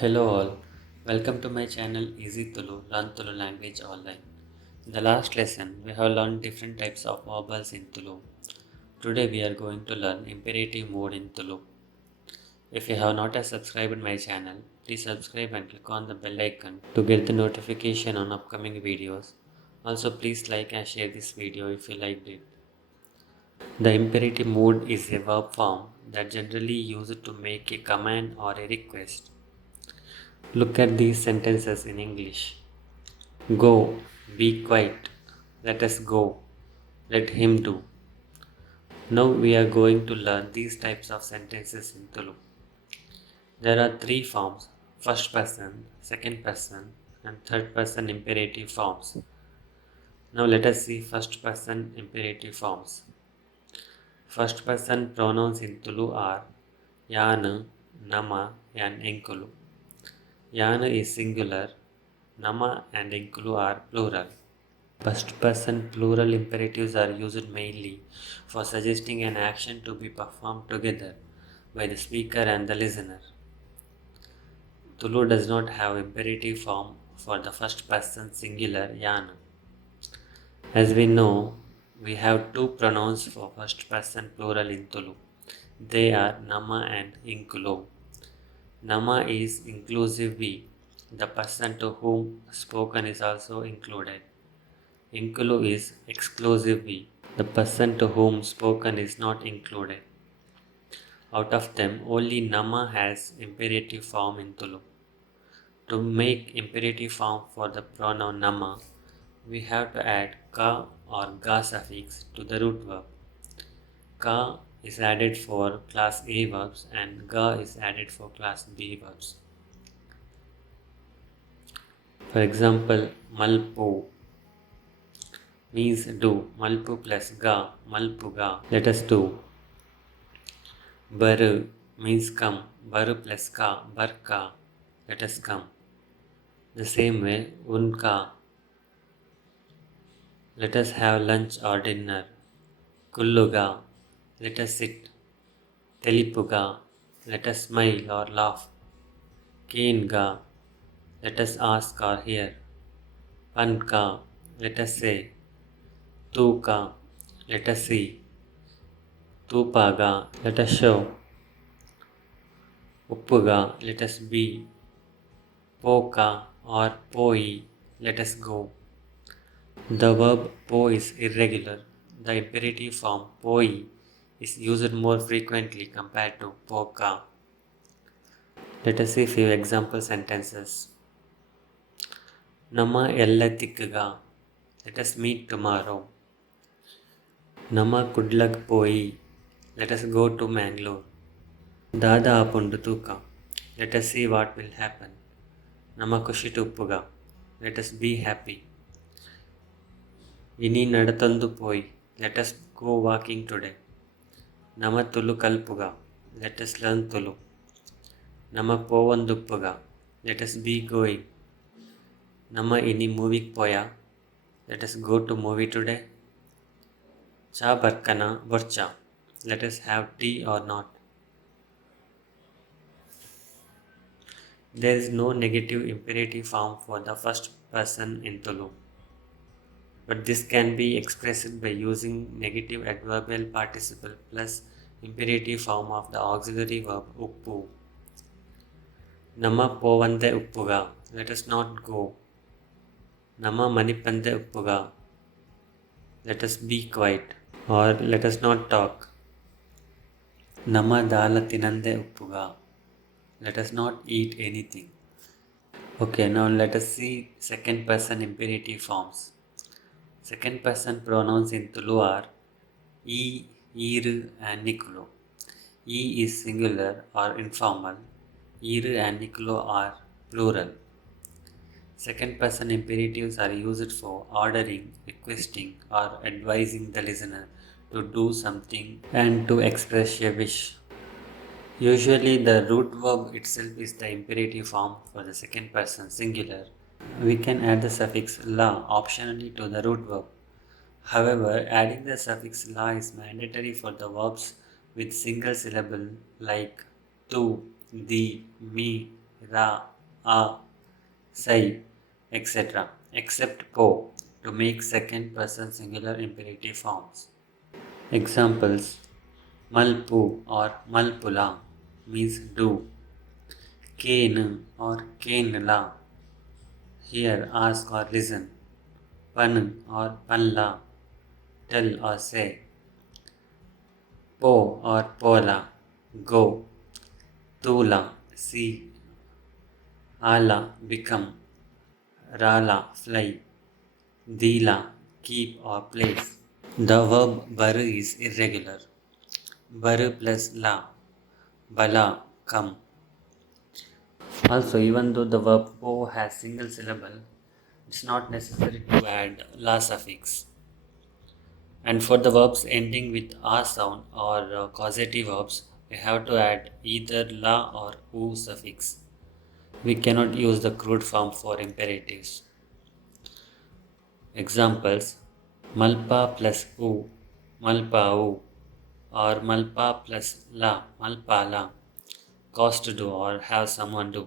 Hello all, welcome to my channel Easy Tulu, Learn Tulu language online. In the last lesson, we have learned different types of vowels in Tulu. Today we are going to learn imperative mode in Tulu. If you have not yet subscribed my channel, please subscribe and click on the bell icon to get the notification on upcoming videos. Also please like and share this video if you liked it. The imperative mode is a verb form that generally used to make a command or a request. Look at these sentences in English. Go, be quiet, let us go, let him do. Now we are going to learn these types of sentences in Tulu. There are three forms: first person, second person, and third person imperative forms. Now let us see first person imperative forms. First person pronouns in Tulu are Yana, Nama, and Inkulu. Yana is singular, Nama and Inkulu are plural. First person plural imperatives are used mainly for suggesting an action to be performed together by the speaker and the listener. Tulu does not have imperative form for the first person singular yana. As we know, we have two pronouns for first person plural in Tulu. They are Nama and Inkulo. Nama is inclusive we. The person to whom spoken is also included. Inkulu is exclusive we. The person to whom spoken is not included. Out of them, only Nama has imperative form in Tulu. To make imperative form for the pronoun Nama, we have to add ka or ga suffix to the root verb. Ka is added for class A verbs and ga is added for class B verbs. For example, malpu means do. Malpu plus ga, malpuga. Let us do. Baru means come. Baru plus ka, barka. Let us come. The same way, unka. Let us have lunch or dinner. Kulluga. Let us sit. Telipuga. Let us smile or laugh. Keenga. Let us ask or hear. Panka. Let us say. Tuka. Let us see. Tupaga. Let us show. Uppuga. Let us be. Poka or poi. Let us go. The verb po is irregular. The imperative form poi is used more frequently compared to poka. Let us see few example sentences. Nama ella tikkuga. Let us meet tomorrow. Nama kudlag poi. Let us go to Mangalore. Dada apundu tuka. Let us see what will happen. Nama kushi tuppuga. Let us be happy. Ini nadatandu poi. Let us go walking today. Nama Tulu kalpuga. Let us learn Tulu. Nama povanduppuga. Let us be going. Nama ini movie poya. Let us go to movie today. Cha barkana borcha. Let us have tea or not. There is no negative imperative form for the first person in Tulu. But this can be expressed by using negative adverbial participle plus imperative form of the auxiliary verb uppu. Nama povande uppuga. Let us not go. Nama manipande uppuga. Let us be quiet or let us not talk. Nama dala tinande uppuga. Let us not eat anything. Okay, now let us see second person imperative forms. Second person pronouns in Tulu are e, iru, and nikulu. E is singular or informal. Iru and nikulu are plural. Second person imperatives are used for ordering, requesting, or advising the listener to do something and to express a wish. Usually, the root verb itself is the imperative form for the second person singular. We can add the suffix la optionally to the root verb. However, adding the suffix la is mandatory for the verbs with single syllable like tu, thee, me, ra, a, sai, etc. except po to make second person singular imperative forms. Examples: Malpu or Malpula means do. Keen or Keenla, hear, ask or listen. Pan or Panla, tell or say. Po or Pola, go. Tula, see. Ala, become. Rala, fly. Dila, keep or place. The verb baru is irregular. Baru plus la, bala, come. Also, even though the verb po has single syllable, it's not necessary to add la suffix. And for the verbs ending with a sound or causative verbs, we have to add either la or u suffix. We cannot use the crude form for imperatives. Examples: malpa plus u, malpa u, or malpa plus la, malpa la, cause to do or have someone do.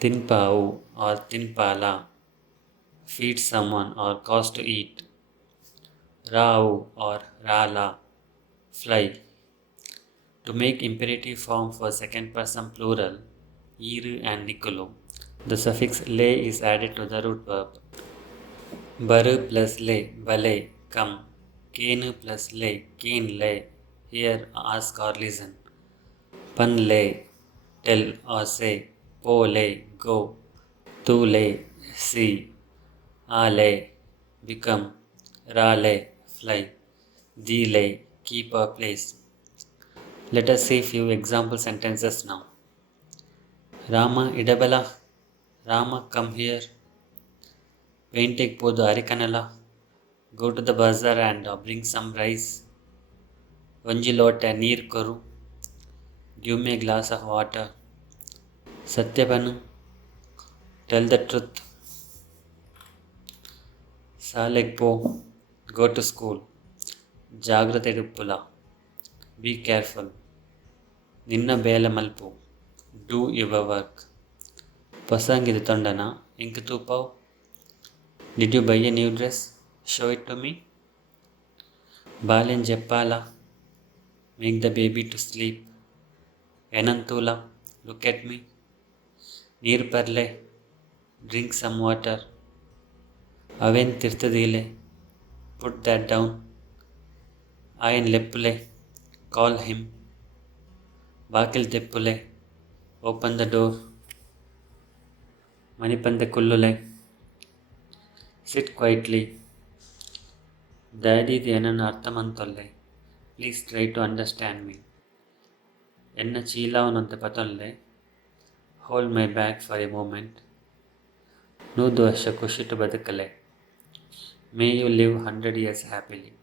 Tinpa u or tinpa la, feed someone or cause to eat. Rau or rala, fly. To make imperative form for second person plural, iru and nicolo, the suffix le is added to the root verb. Baru plus le, bale, come. Kenu plus le, keen le, hear, ask or listen. Pan le, tell or say. Po le, go. Tu le, see. A le, become. Ra le, fly. Di le, keep or place. Let us see few example sentences now. Rama idabala, Rama come here. Painting podu arikanala, go to the bazaar and bring some rice. Vanji lote neer koru, give me a glass of water. Satyapanu, tell the truth. Saleg po, go to school. Jagrate duppula, be careful. Ninna bela malpu, do your work. Pasangidu tondana, ink tupav. Did you buy a new dress? Show it to me. Balen Jeppala, make the baby to sleep. Enantula, look at me. Neer Perle, drink some water. Aven Tirtadile, put that down. Ayan Leppule, call him. Bakil Teppule, open the door. Manipande Kullule, sit quietly. Daddy Denan Arthamantolle, please try to understand me. Enna Chilavanante Patolle, hold my back for a moment. Nudu Asha Kushitu Badakale, may you live 100 years happily.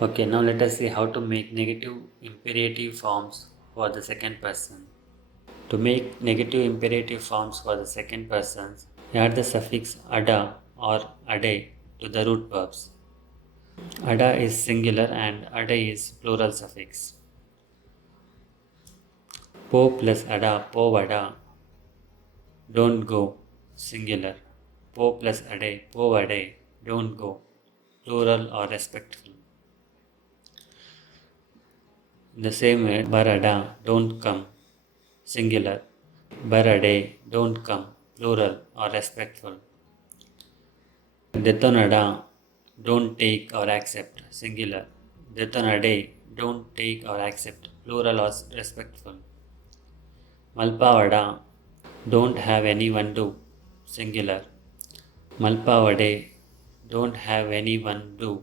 Okay, now let us see how to make negative imperative forms for the second person. To make negative imperative forms for the second person, add the suffix ada or ade to the root verbs. Ada is singular and ade is plural suffix. Po plus ada, po vada. Don't go, singular. Po plus ade, po vade. Don't go, plural or respectful. In the same way, barada, don't come, singular. Barade, don't come, plural or respectful. Detonada, don't take or accept, singular. Detonade, don't take or accept, plural or respectful. Malpavada, don't have anyone do, singular. Malpavade, don't have anyone do,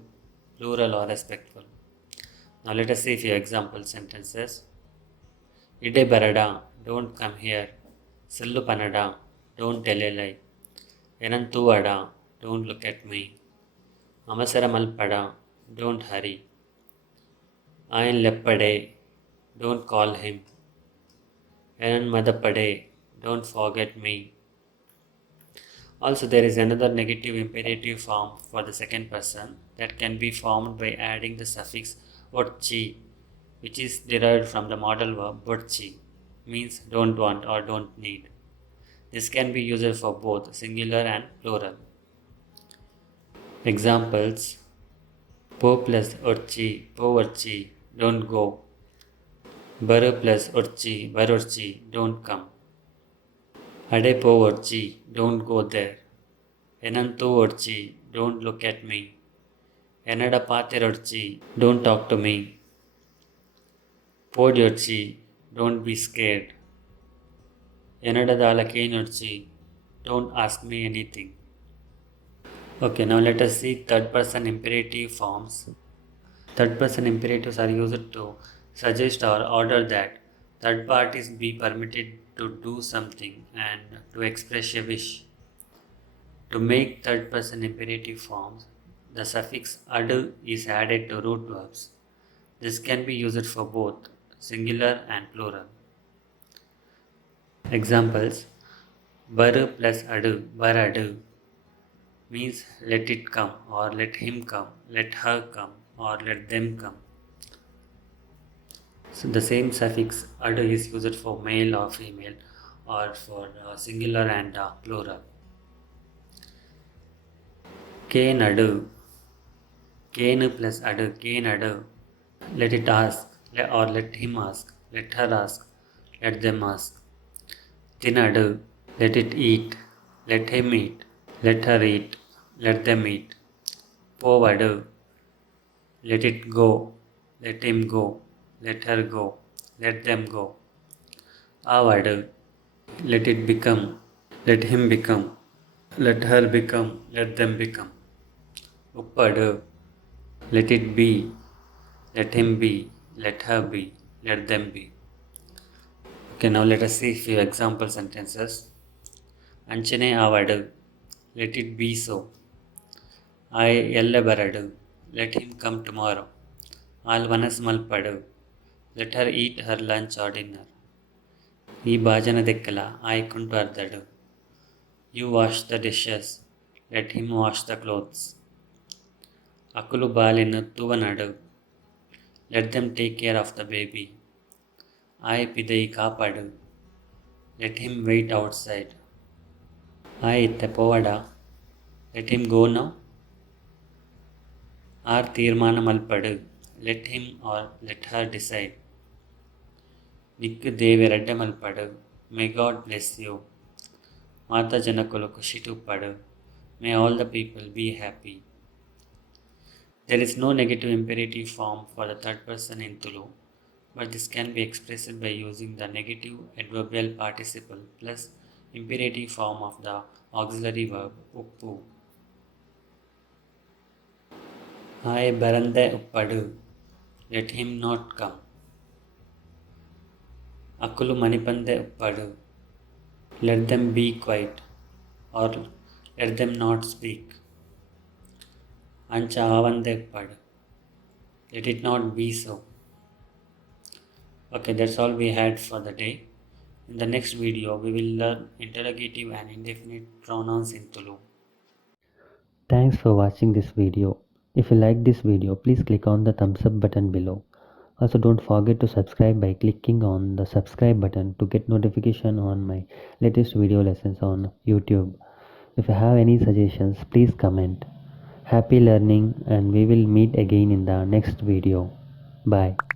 plural or respectful. Now let us see a few example sentences. Ide barada, don't come here. Sillu panada, don't tell a lie. Enantuvada, don't look at me. Amasara malpada, don't hurry. Ayan leppade, don't call him. Enan madapade, don't forget me. Also, there is another negative imperative form for the second person that can be formed by adding the suffix otchi which is derived from the modal verb "butchi", means don't want or don't need. This can be used for both singular and plural. Examples: po plus urchi, poverchi, don't go. Baru plus urchi, barurchi, don't come. Ade poverchi, don't go there. Enantu urchi, don't look at me. Enada patirurchi, don't talk to me. Podyurchi, don't be scared. Enada dalakeinurchi, don't ask me anything. Okay, now let us see third person imperative forms. Third person imperatives are used to suggest or order that third parties be permitted to do something and to express a wish. To make third person imperative forms, the suffix adu is added to root verbs. This can be used for both singular and plural. Examples: baru plus adu, baradu, means let it come or let him come, let her come or let them come. So the same suffix adu is used for male or female or for singular and plural. Kane adu, kane plus adu, kane adu, let it ask or let him ask, let her ask, let them ask. Tin adu, let it eat, let him eat, let her eat, let them eat. Povadu, let it go, let him go, let her go, let them go. Avadu, let it become, let him become, let her become, let them become. Uppadu, let it be, let him be, let her be, let them be. Okay, now let us see a few example sentences. Anchane avadu, let it be so. I ellebaradu, let him come tomorrow. Al vanas malpadu, let her eat her lunch or dinner. ಈ ಭಾಜನ ದೆಕ್ಕಲ ಆಯ್ಕೊಂಡು ಅರ್ಧಡು. You wash the dishes, let him wash the clothes. ಅಕುಲು ಬಾಲಿನ ತುವನಡು, let them take care of the baby. ಆಯ್ ಪಿದೈ ಕಾಪಾಡು, let him wait outside. ಆಯ್ ಇತ್ತೆ ಪೋವಡ, let him go now. ಆರ್ ತೀರ್ಮಾನ ಮಲ್ಪಡು, let him or let her decide. ನಿಕ್ಕು Deve ರೆಡ್ಡೆ ಮಲ್ಪಡು, may God bless you. ಮಾತಾ ಜನಕುಲು ಖುಷಿ ತುಪ್ಪಡು, may all the people be happy. There is no negative imperative form for the third person in Tulu, but this can be expressed by using the negative adverbial participle plus imperative form of the auxiliary verb uppu. Ai barande uppadu, let him not come. Akulu manipande uppadu, let them be quiet or let them not speak. Ancha avande uppadu, let it not be so. Okay, that's all we had for the day. In the next video, we will learn interrogative and indefinite pronouns in Tulu. Thanks for watching this video. If you like this video, please click on the thumbs up button below. Also, don't forget to subscribe by clicking on the subscribe button to get notification on my latest video lessons on YouTube. If you have any suggestions, please comment. Happy learning, and we will meet again in the next video. Bye.